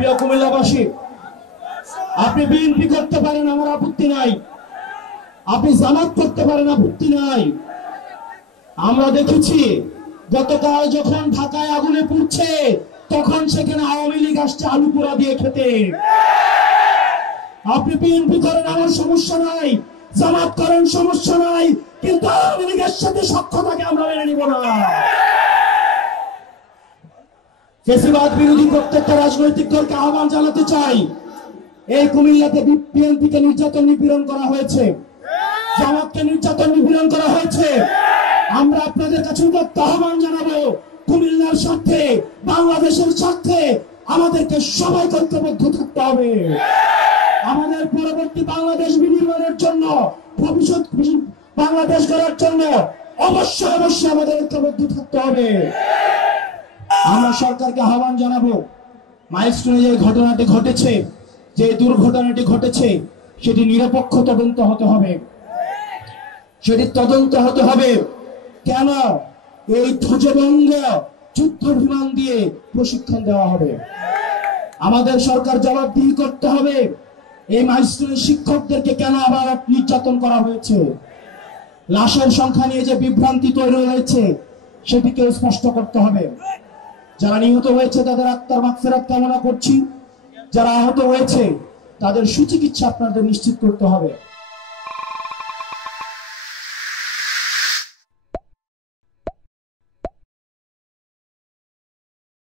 প্রিয় কুমিল্লাবাসী, আপনি বিএনপি করতে পারেন, আমার আপত্তি নাই। আপনি জামাত করতে পারেন, আপত্তি নাই। আমরা দেখেছি গতকাল যখন ঢাকায় আগুনে পুড়ছে তখন সেখানে আওয়ামী লীগ আসছে আলু পোড়া দিয়ে খেতে। আপনি বিএনপি করেন, আমার সমস্যা নাই। জামাত করেন, সমস্যা নাই। কিন্তু আওয়ামী লীগের সাথে সখ্যতাকে আমরা মেনে নিব না। ফ্যাসিবাদ বিরোধী প্রত্যেকটা রাজনৈতিক দলকে আহ্বান জানাতে চাই, এই কুমিল্লাতে বিএনপিকে নির্যাতন নিপীড়ন করা হয়েছে, জামাতকে নির্যাতন নিপীড়ন করা হয়েছে। আমরা আপনাদের কাছে আহ্বান জানাবো, কুমিল্লার স্বার্থে, বাংলাদেশের স্বার্থে আমাদেরকে সবাই ঐক্যবদ্ধ থাকতে হবে। আমাদের পরবর্তী বাংলাদেশ বিনির্মাণের জন্য, ভবিষ্যৎ বাংলাদেশ গড়ার জন্য অবশ্যই অবশ্যই আমাদের ঐক্যবদ্ধ থাকতে হবে। আমরা সরকারকে আহ্বান জানাবো, মাইলস্টোনে যে ঘটনাটি ঘটেছে, যে দুর্ঘটনাটি ঘটেছে, সেটি নিরপেক্ষ তদন্ত হতে হবে। সেটি তদন্ত হতে হবে কেন এই ধ্বজভঙ্গ যুদ্ধ বিমান দিয়ে প্রশিক্ষণ দেওয়া হবে। আমাদের সরকার জবাবদিহি করতে হবে, এই মাইলস্টোনের শিক্ষকদেরকে কেন আবার নির্যাতন করা হয়েছে। লাশের সংখ্যা নিয়ে যে বিভ্রান্তি তৈরি হয়েছে সেটিকে স্পষ্ট করতে হবে। যারা নিহত হয়েছে তাদের আত্মার মাগফিরাত কামনা করছি। যারা আহত হয়েছে তাদের সুচিকিৎসা আপনাদের নিশ্চিত করতে হবে।